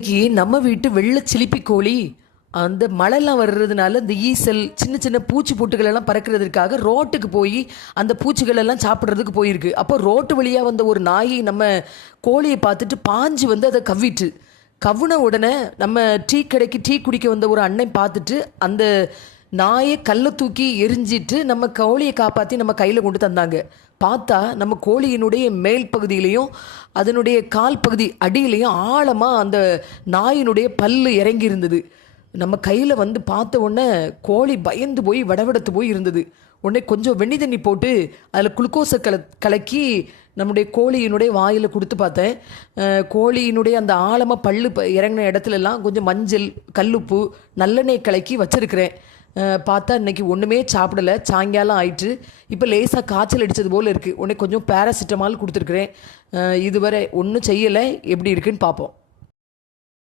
இன்னைக்கு நம்ம வீட்டு வெள்ளை சிலிப்பி கோழி அந்த மழைலாம் வர்றதுனால இந்த ஈசல் சின்ன சின்ன பூச்சி பொட்டுகள் எல்லாம் பறக்கிறதுக்காக ரோட்டுக்கு போய் அந்த பூச்சிகள் எல்லாம் சாப்பிட்றதுக்கு போயிருக்கு. அப்போ ரோட்டு வழியாக வந்த ஒரு நாயை நம்ம கோழியை பார்த்துட்டு பாஞ்சு வந்து அதை கவ்விட்டு கவ்வுன உடனே நம்ம டீ கடைக்கு டீ குடிக்க வந்த ஒரு அண்ணன் பார்த்துட்டு அந்த நாயை கல்லை தூக்கி எரிஞ்சிட்டு நம்ம கோழியை காப்பாற்றி நம்ம கையில் கொண்டு தந்தாங்க. பார்த்தா நம்ம கோழியினுடைய மேல் பகுதியிலையும் அதனுடைய கால் பகுதி அடியிலையும் ஆழமாக அந்த நாயினுடைய பல்லு இறங்கி இருந்தது. நம்ம கையில் வந்து பார்த்த உடனே கோழி பயந்து போய் வடவடத்து போய் இருந்தது. உடனே கொஞ்சம் வெண்ணி தண்ணி போட்டு அதில் குளுக்கோஸை கலக்கி நம்முடைய கோழியினுடைய வாயில் கொடுத்து பார்த்தேன். கோழியினுடைய அந்த ஆழமாக பல்லு இறங்கின இடத்துலலாம் கொஞ்சம் மஞ்சள் கல்லுப்பு நல்லெண்ணெய் கலக்கி வச்சுருக்கிறேன். பார்த்தா இன்றைக்கி ஒன்றுமே சாப்பிடலை. சாயங்காலம் ஆயிட்டு இப்போ லேசாக காய்ச்சல் அடித்தது போல் இருக்குது. உடனே கொஞ்சம் பேராசிட்டமால் கொடுத்துருக்குறேன். இதுவரை ஒன்றும் செய்யலை. எப்படி இருக்குன்னு பார்ப்போம்.